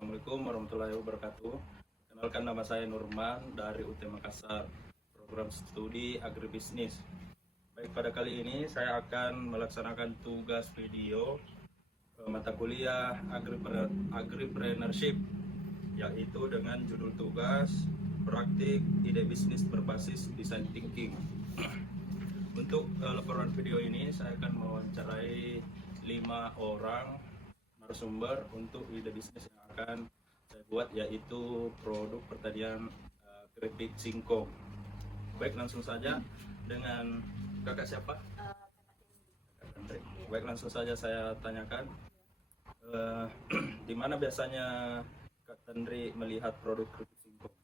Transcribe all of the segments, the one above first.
Assalamualaikum warahmatullahi wabarakatuh. Kenalkan, nama saya Nurman dari UT Makassar, program studi agribisnis. Baik, pada kali ini saya akan melaksanakan tugas video mata kuliah agripreneurship, yaitu dengan judul tugas praktik ide bisnis berbasis design thinking. Untuk laporan video ini saya akan mewawancarai 5 orang narasumber untuk ide bisnis yang akan saya buat, yaitu produk pertanian keripik singkong. Baik, langsung saja dengan kakak siapa? Kakak Tendri. Baik, langsung saja saya tanyakan, di mana biasanya Kak Tendri melihat produk keripik singkong?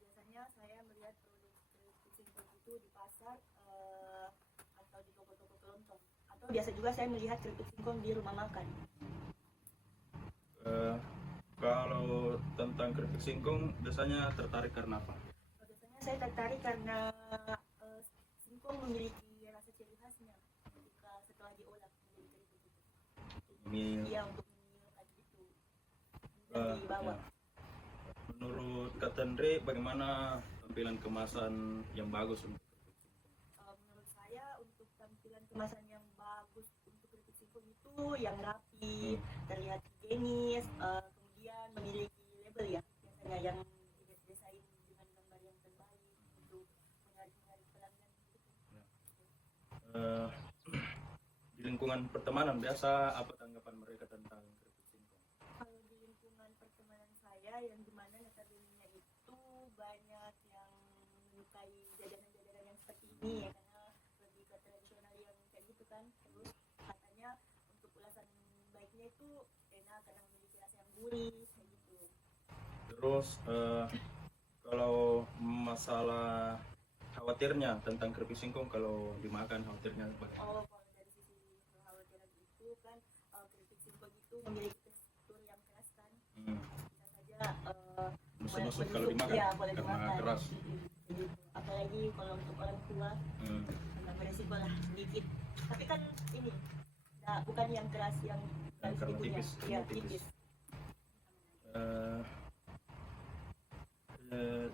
Biasanya saya melihat produk keripik singkong itu di pasar atau di toko-toko kelontong, atau biasa juga saya melihat keripik singkong di rumah makan. Kalau tentang keripik singkong biasanya tertarik karena apa? Biasanya saya tertarik karena singkong memiliki rasa ciri khasnya ketika setelah diolah menjadi keripik itu. Iya, untuk menyimpan kayak gitu. Dan dibawa. Ya. Menurut Kak Tendri, bagaimana tampilan kemasan yang bagus untuk keripik singkong? Menurut saya, untuk tampilan kemasan yang bagus untuk keripik singkong itu yang rapi, terlihat higienis, kemudian memiliki label ya, biasanya yang didesain dengan gambar yang terbaik untuk menarik pelanggan gitu. Di lingkungan pertemanan biasa apa tanggapan mereka tentang keripik singkong? Kalau di lingkungan pertemanan saya, yang dimana notabene itu banyak yang menyukai jajanan-jajanan yang seperti ini ya, karena lebih ke tradisional yang kayak gitu kan. Terus katanya untuk ulasan baiknya itu enak karena memiliki rasa yang gurih kayak gitu. Terus kalau masalah khawatirnya tentang keripik singkong kalau dimakan, khawatirnya bagaimana? Kalau dari sisi kekhawatiran itu kan, keripik singkong itu memiliki tekstur yang keras kan. Bisa saja Nusuk-nusuk kalau dimakan ya, boleh karena dimakan. keras. Gitu. Apalagi kalau untuk orang tua, agak beresiko lah sedikit. Tapi kan ini bukan yang keras yang Karena ibunya. tipis, Ya, tipis. tipis.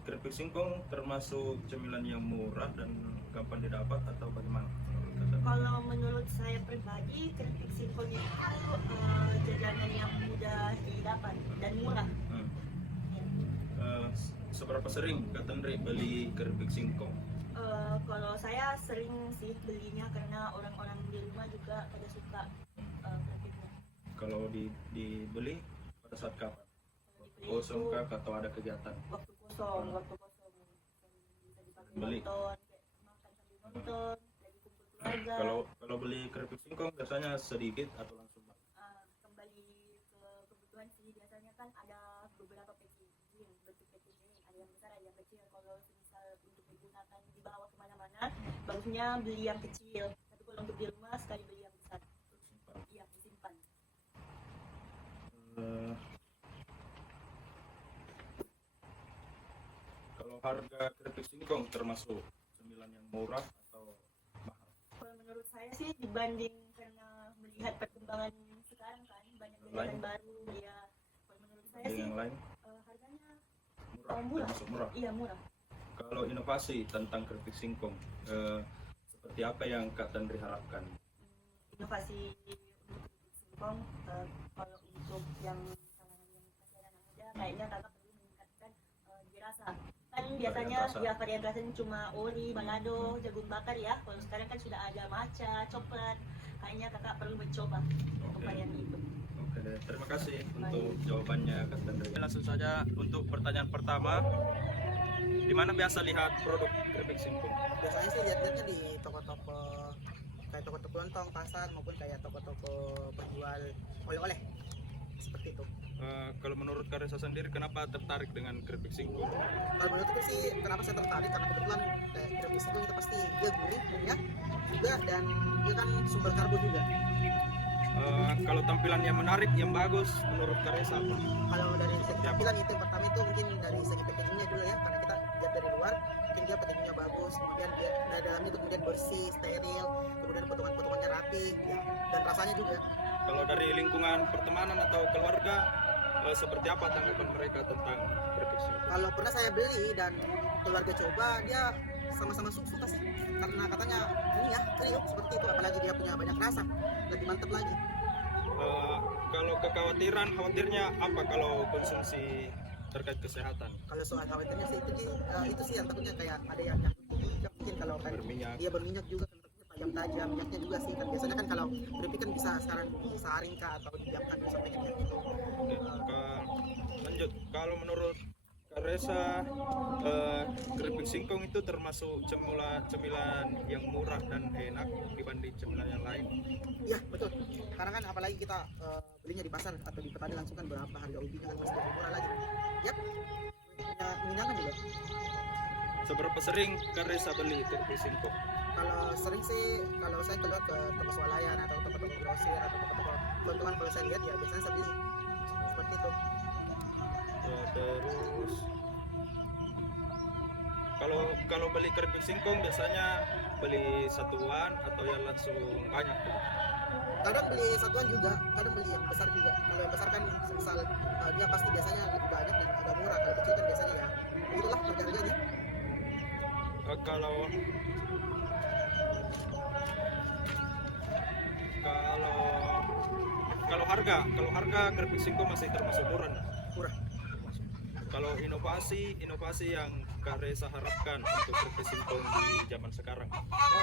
Keripik singkong termasuk cemilan yang murah dan gampang didapat atau bagaimana menurut Kak Tendri? Kalau menurut saya pribadi, keripik singkong itu jajanan yang mudah didapat dan murah. Seberapa sering Kak Tendri beli keripik singkong? Kalau saya sering sih belinya karena orang-orang di rumah juga pada suka keripiknya. Kalau dibeli pada saat kapan? Kalau dibeli Kosong itu kah atau ada kegiatan? waktu kosong bisa dipakai Beli. nonton, kayak makan sambil nonton, lagi kumpul keluarga. Kalau beli keripik singkong biasanya sedikit atau langsung banyak? Kembali ke kebutuhan sih, biasanya kan ada beberapa packaging, bentuk packaging, ada yang besar ada yang kecil. Kalau misal untuk digunakan dibawa kemana-mana, bagusnya beli yang kecil, tapi kalau untuk di rumah sekali beli yang besar. Simpan. Iya, disimpan. Kalau harga keripik singkong termasuk cemilan yang murah atau mahal? Kalau menurut saya sih, dibanding karena melihat perkembangan sekarang kan banyak jajanan baru ya, kalau menurut saya Dengan sih yang lain harganya murah, termasuk murah. Iya, murah. Kalau inovasi tentang keripik singkong, seperti apa yang Kak Tendri harapkan? Inovasi untuk singkong, kalau untuk yang kalangan yang masih anak muda, kayaknya kakak perlu meningkatkan di rasa. Kan biasanya Varian rasa. ya varian rasanya cuma ori, balado, jagung bakar ya. Kalau sekarang kan sudah ada matcha, coklat. Kayaknya kakak perlu mencoba untuk varian itu. Oke deh, terima kasih untuk jawabannya Kak Tendri. Langsung saja untuk pertanyaan pertama, di mana biasa lihat produk keripik singkong? Biasanya sih lihat-lihatnya di toko-toko, kayak toko-toko lontong, pasar, maupun kayak toko-toko penjual oleh-oleh seperti itu. Kalau menurut Kak Reza sendiri, kenapa tertarik dengan keripik singkong? Kalau menurutku sih kenapa saya tertarik, karena kebetulan kayak keripik singkong itu pasti dia gurih ya juga, dan dia kan sumber karbo juga. Kalau tampilan yang menarik, yang bagus menurut Kak Reza apa? Kalau dari segi tampilan itu yang pertama itu mungkin dari segi packagingnya dulu ya, karena kita lihat dari luar mungkin dia packagingnya bagus, kemudian dia dari dalamnya itu kemudian bersih, steril, kemudian potongan-potongannya rapi ya, dan rasanya juga. Kalau dari lingkungan pertemanan atau keluarga, seperti apa tanggapan mereka tentang keripik singkong? Kalau pernah saya beli dan keluarga coba, dia sama-sama suka sih, karena katanya ini ya kriuk seperti itu, apalagi dia punya banyak rasa, lebih mantap lagi. Kalau khawatirnya apa kalau konsumsi terkait kesehatan? Kalau soal khawatirnya sih itu sih yang takutnya kayak ada yang mungkin kalau kan Berminyak. dia berminyak juga kan takutnya tajam minyaknya juga sih kan, biasanya kan kalau keripik kan bisa sekarang disaring kah atau didiamkan dulu sampai minyak gitu. Oke, lanjut. Kalau menurut Kak Resa, keripik singkong itu termasuk cemilan yang murah dan enak dibanding cemilan yang lain. Iya betul, karena kan apalagi kita belinya di pasar atau di petani langsung kan berapa harga ubinya kan pasti lebih murah lagi. Yap, minyangan juga. Seberapa sering Kak Resa beli keripik singkong? Kalau sering sih, kalau saya keluar ke toko swalayan atau toko-toko grosir atau toko-toko keuntungan, kalau saya lihat ya biasanya saya beli seperti itu. Terus kalau beli keripik singkong biasanya beli satuan atau yang langsung banyak tuh? Kadang beli satuan juga, kadang beli yang besar juga. Kalau yang besar kan misal dia pasti biasanya lebih banyak dan agak murah. Kalau kecil kan biasanya ya itulah harga-harganya. Kalau kalau harga keripik singkong masih termasuk murah. Murah. Kalau inovasi yang Kak Resa harapkan untuk keripik singkong di zaman sekarang?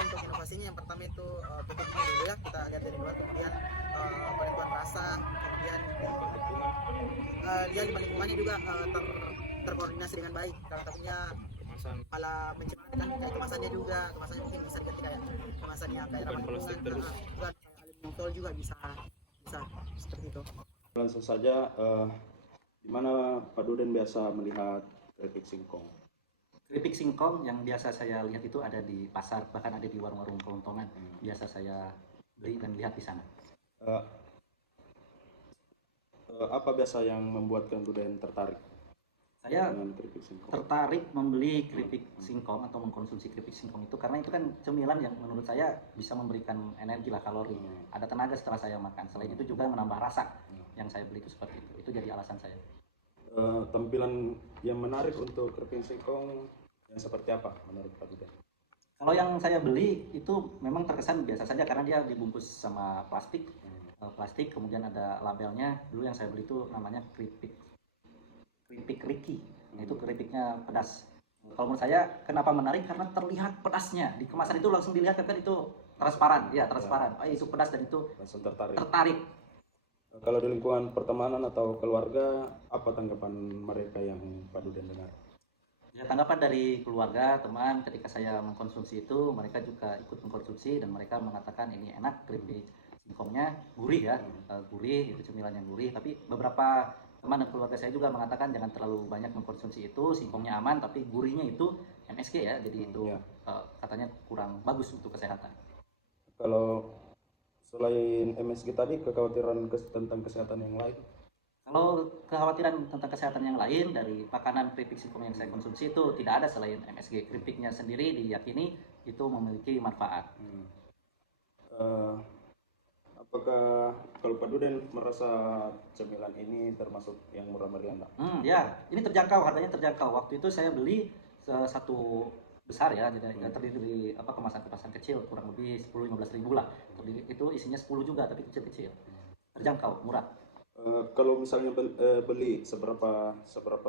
Untuk inovasinya yang pertama itu packagingnya dulu ya, kita lihat dari luar, kemudian penentuan rasa, kemudian Lingkungan, dia lingkungannya juga terkoordinasi dengan baik. Kalau takutnya kemasan, malah mencemarkan kayak kemasannya mungkin bisa diganti kayak kemasannya kayak bukan ramah plastik lingkungan, terus. bukan kayak aluminium foil juga bisa seperti itu. Langsung saja, di mana Pak Duden biasa melihat keripik singkong? Keripik singkong yang biasa saya lihat itu ada di pasar, bahkan ada di warung-warung kelontongan. Biasa saya beli dan lihat di sana. Apa biasa yang membuat Kang Duden tertarik Saya dengan keripik singkong? tertarik membeli keripik singkong atau mengkonsumsi keripik singkong itu karena itu kan cemilan yang menurut saya bisa memberikan energi lah, kalori. Ada tenaga setelah saya makan. Selain itu juga menambah rasa. Yang saya beli itu seperti itu. Itu jadi alasan saya. Tampilan yang menarik untuk keripik singkong yang seperti apa menurut Pak Duden? Kalau yang saya beli itu memang terkesan biasa saja karena dia dibungkus sama plastik, kemudian ada labelnya. Dulu yang saya beli itu namanya keripik Ricky. Itu keripiknya pedas. Kalau menurut saya kenapa menarik karena terlihat pedasnya di kemasan itu, langsung dilihat kan itu transparan, ya transparan. Itu pedas dan itu Langsung tertarik. tertarik. Kalau di lingkungan pertemanan atau keluarga, apa tanggapan mereka yang Pak Duden dengar? Ya, tanggapan dari keluarga, teman ketika saya mengkonsumsi itu, mereka juga ikut mengkonsumsi dan mereka mengatakan ini enak, keripik singkongnya gurih ya, gurih, itu cemilan yang gurih. Tapi beberapa teman dan keluarga saya juga mengatakan jangan terlalu banyak mengkonsumsi itu, singkongnya aman tapi gurihnya itu MSG ya, jadi itu Ya. katanya kurang bagus untuk kesehatan. Kalau selain MSG tadi, kekhawatiran tentang kesehatan yang lain? Kalau kekhawatiran tentang kesehatan yang lain dari makanan keripik singkong yang saya konsumsi itu tidak ada selain MSG. Keripiknya sendiri diyakini itu memiliki manfaat. Apakah kalau Pak Duden merasa cemilan ini termasuk yang murah meriah, Pak? Ya, ini terjangkau, harganya terjangkau. Waktu itu saya beli satu besar ya, jadi terdiri dari kemasan-kemasan kecil, kurang lebih 10-15 ribu lah. Terdiri itu isinya 10 juga, tapi kecil-kecil. Terjangkau, murah. Kalau misalnya beli seberapa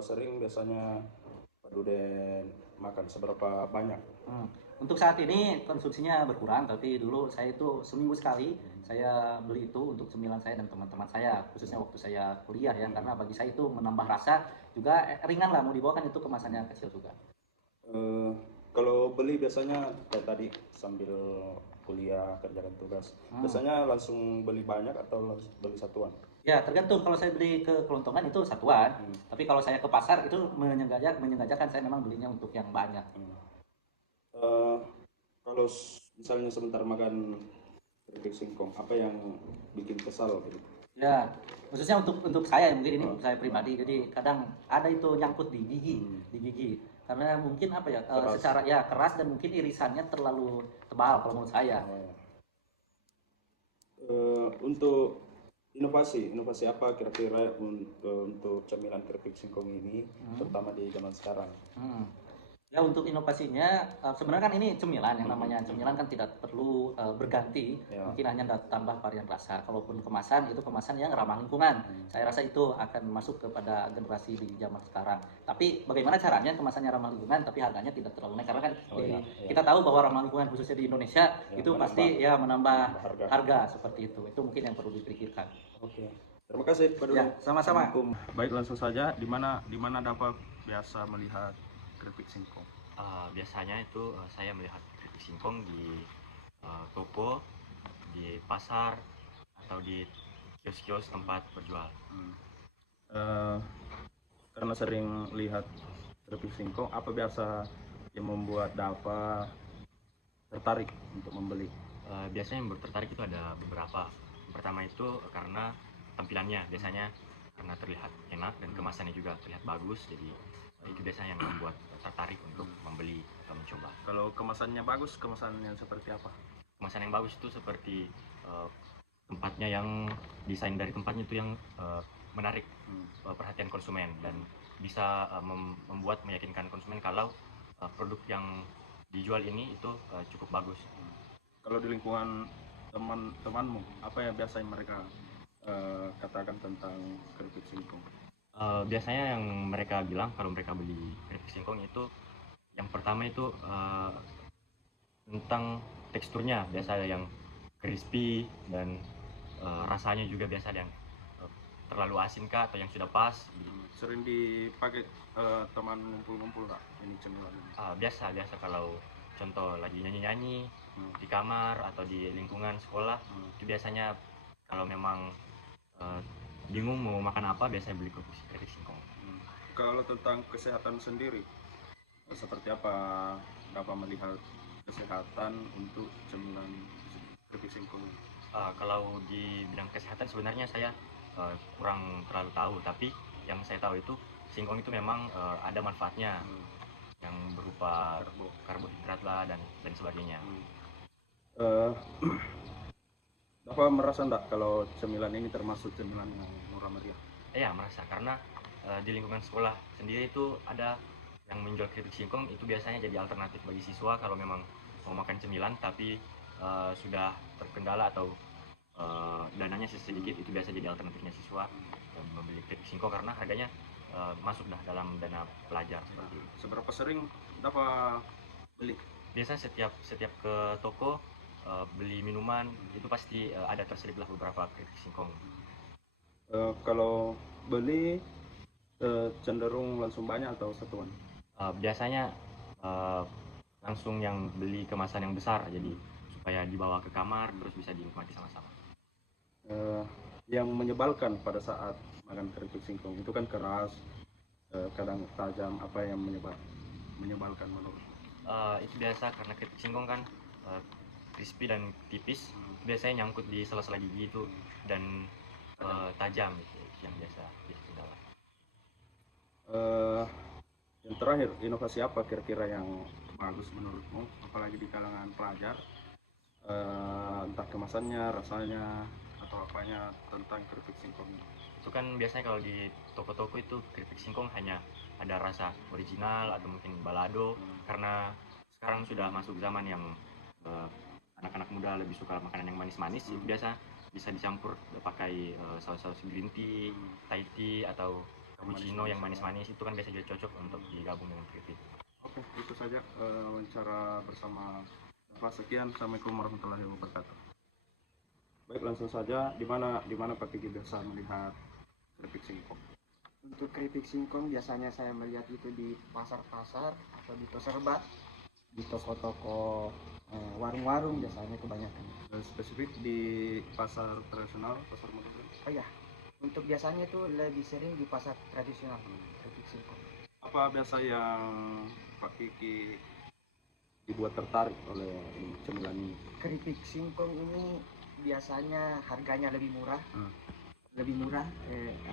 sering biasanya Pak Duden makan, seberapa banyak? Untuk saat ini konsumsinya berkurang, tapi dulu saya itu seminggu sekali saya beli itu untuk cemilan saya dan teman-teman saya, khususnya waktu saya kuliah ya, karena bagi saya itu menambah rasa juga ringan lah, mau dibawa kan itu kemasannya kecil juga. Kalau beli biasanya kayak tadi sambil kuliah kerjakan tugas, biasanya langsung beli banyak atau beli satuan? Ya tergantung, kalau saya beli ke kelontongan itu satuan, tapi kalau saya ke pasar itu menyengajakan saya memang belinya untuk yang banyak. Kalau misalnya sebentar makan keripik singkong, apa yang bikin kesal gitu? Ya, khususnya untuk saya mungkin ini saya pribadi, jadi kadang ada itu nyangkut di gigi, karena mungkin Keras. secara ya keras dan mungkin irisannya terlalu tebal kalau menurut saya. Untuk Inovasi apa kira-kira untuk cemilan keripik singkong ini, terutama di zaman sekarang? Ya untuk inovasinya sebenarnya kan ini cemilan, yang namanya cemilan kan tidak perlu berganti, Ya. mungkin hanya tambah varian rasa. Kalaupun kemasan itu kemasan yang ramah lingkungan. Saya rasa itu akan masuk kepada generasi di zaman sekarang. Tapi bagaimana caranya kemasannya ramah lingkungan tapi harganya tidak terlalu naik, karena kan Iya. kita tahu bahwa ramah lingkungan khususnya di Indonesia Ya, itu pasti ya menambah harga. harga seperti itu. Itu mungkin yang perlu dipikirkan. Oke. Terima kasih Pak Dudi. Ya, sama-sama. Baik, langsung saja, di mana dapat biasa melihat keripik singkong? Biasanya itu saya melihat keripik singkong di toko, di pasar, atau di kios-kios tempat berjual. Karena sering lihat keripik singkong, apa biasa yang membuat Dava tertarik untuk membeli? Biasanya yang tertarik itu ada beberapa. Yang pertama itu karena tampilannya, biasanya karena terlihat enak dan kemasannya juga terlihat bagus, jadi itu biasanya yang membuat tertarik untuk membeli atau mencoba. Kalau kemasannya bagus, kemasannya seperti apa? Kemasan yang bagus itu seperti tempatnya, yang desain dari tempatnya itu yang menarik perhatian konsumen dan bisa membuat meyakinkan konsumen kalau produk yang dijual ini itu cukup bagus. Kalau di lingkungan teman-temanmu, apa yang biasanya mereka katakan tentang keripik singkong? Biasanya yang mereka bilang kalau mereka beli keripik singkong itu, yang pertama itu tentang teksturnya, biasa yang crispy, dan rasanya juga biasa yang terlalu asin kah atau yang sudah pas. Sering dipakai teman ngumpul-ngumpul nggak ini cemilan ini? Biasa kalau contoh lagi nyanyi-nyanyi di kamar atau di lingkungan sekolah, itu biasanya kalau memang bingung mau makan apa, biasanya beli keripik singkong. Kalau tentang kesehatan sendiri, seperti apa dapat melihat kesehatan untuk cemilan keripik singkong ini? Kalau di bidang kesehatan sebenarnya saya kurang terlalu tahu, tapi yang saya tahu itu singkong itu memang ada manfaatnya yang berupa karbohidrat lah dan sebagainya. Bapak merasa enggak kalau cemilan ini termasuk cemilan yang murah meriah? Iya, merasa, karena di lingkungan sekolah sendiri itu ada yang menjual keripik singkong, itu biasanya jadi alternatif bagi siswa kalau memang mau makan cemilan tapi sudah terkendala atau dananya sedikit, itu biasa jadi alternatifnya siswa membeli keripik singkong karena harganya masuk dalam dana pelajar seperti itu. Seberapa sering dapat beli? Biasa setiap ke toko beli minuman itu pasti ada terseliplah beberapa keripik singkong. Kalau beli cenderung langsung banyak atau satuan? Biasanya langsung yang beli kemasan yang besar, jadi supaya dibawa ke kamar terus bisa dinikmati sama-sama. Yang menyebalkan pada saat makan keripik singkong itu kan keras, kadang tajam, apa yang menyebalkan menurut? Itu biasa karena keripik singkong kan crispy dan tipis, biasanya nyangkut di sela-sela gigi itu dan tajam, itu yang biasa jadi kendala. Yang terakhir, inovasi apa kira-kira yang bagus menurutmu, apalagi di kalangan pelajar, entah kemasannya, rasanya, atau apanya tentang keripik singkong ini? Itu kan biasanya kalau di toko-toko itu keripik singkong hanya ada rasa original atau mungkin balado, karena sekarang sudah masuk zaman yang anak-anak muda lebih suka makanan yang manis-manis. Itu biasa bisa dicampur pakai saus-saus green tea, Thai tea, atau cappuccino yang manis-manis, itu kan biasa juga cocok untuk digabung dengan keripik. Oke, itu saja wawancara bersama Pak. Sekian, assalamualaikum warahmatullahi wabarakatuh. Baik, langsung saja, di mana Pak Kiki biasa melihat keripik singkong? Untuk keripik singkong biasanya saya melihat itu di pasar-pasar atau di toserbat, di toko-toko, warung-warung biasanya kebanyakan. Spesifik di pasar tradisional, pasar modern? Oh ya, untuk biasanya itu lebih sering di pasar tradisional keripik singkong. Apa biasa yang Pak Kiki dibuat tertarik oleh cemilan ini? Keripik singkong ini biasanya harganya lebih murah,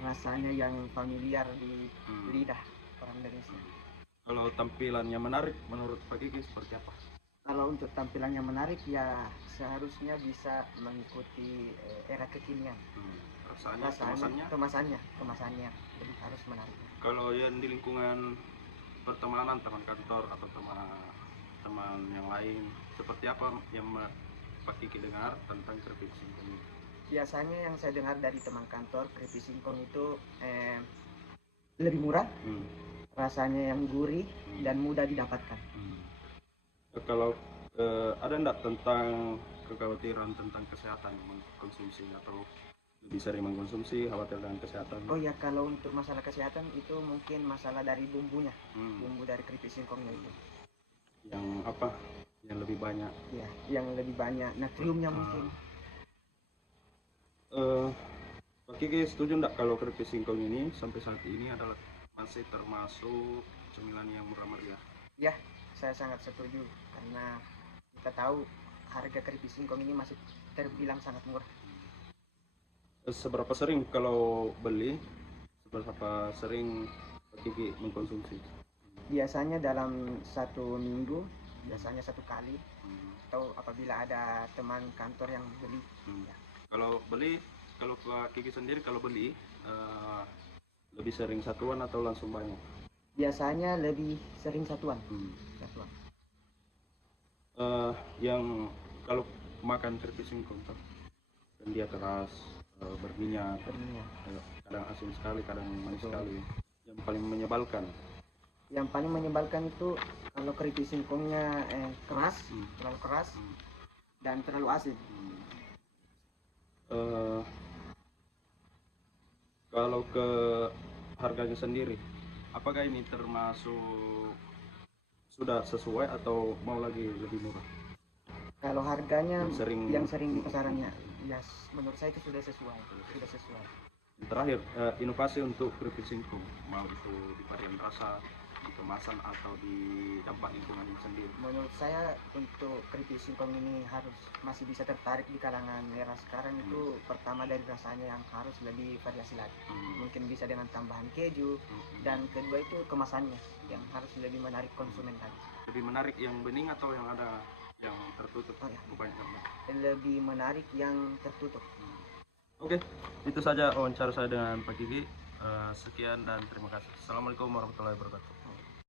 rasanya yang familiar di lidah orang Indonesia. Kalau tampilannya menarik menurut Pak Kiki seperti apa? Kalau untuk tampilannya menarik ya seharusnya bisa mengikuti era kekinian. rasanya, kemasannya. kemasannya lebih harus menarik. Kalau yang di lingkungan pertemanan, teman kantor atau teman yang lain, seperti apa yang Pak Kiki dengar tentang keripik singkong ini? Biasanya yang saya dengar dari teman kantor, keripik singkong itu lebih murah, rasanya yang gurih dan mudah didapatkan. Kalau ada enggak tentang kekhawatiran tentang kesehatan mengkonsumsi atau lebih sering mengkonsumsi khawatir dengan kesehatan? Oh ya, kalau untuk masalah kesehatan itu mungkin masalah dari bumbunya, bumbu dari keripik singkongnya itu. Yang apa? Yang lebih banyak? Ya, yang lebih banyak natriumnya mungkin. Pak Kiki setuju enggak kalau keripik singkong ini sampai saat ini adalah masih termasuk cemilan yang murah meriah? Ya, saya sangat setuju karena kita tahu harga keripik singkong ini masih terbilang sangat murah. Seberapa sering kalau beli, seberapa sering Pak Kiki mengkonsumsi? Biasanya dalam 1 minggu, biasanya 1 kali, atau apabila ada teman kantor yang beli. Ya. Kalau beli, kalau Pak Kiki sendiri kalau beli lebih sering satuan atau langsung banyak? Biasanya lebih sering satuan. Satuan. Yang kalau makan keripik singkong kan dia keras, berminyak, kadang asin sekali, kadang manis sekali. Yang paling menyebalkan? Yang paling menyebalkan itu kalau keripik singkongnya keras, terlalu keras dan terlalu asin. Kalau ke harganya sendiri, apakah ini termasuk sudah sesuai atau mau lagi lebih murah? Kalau harganya yang Yang sering di pasarannya, ya menurut saya itu sudah sesuai. Terakhir, inovasi untuk keripik singkong, mau itu di varian rasa, di kemasan atau di dampak lingkungan ini sendiri. Menurut saya untuk keripik singkong ini harus masih bisa tertarik di kalangan era sekarang itu pertama dari rasanya yang harus lebih variasi lagi. Mungkin bisa dengan tambahan keju, dan kedua itu kemasannya yang harus lebih menarik konsumen lagi. Lebih menarik yang bening atau yang ada yang tertutup? Oh ya, Kebanyakan. lebih menarik yang tertutup. Oke, itu saja wawancara saya dengan Pak Kiki. Sekian dan terima kasih. Assalamualaikum warahmatullahi wabarakatuh.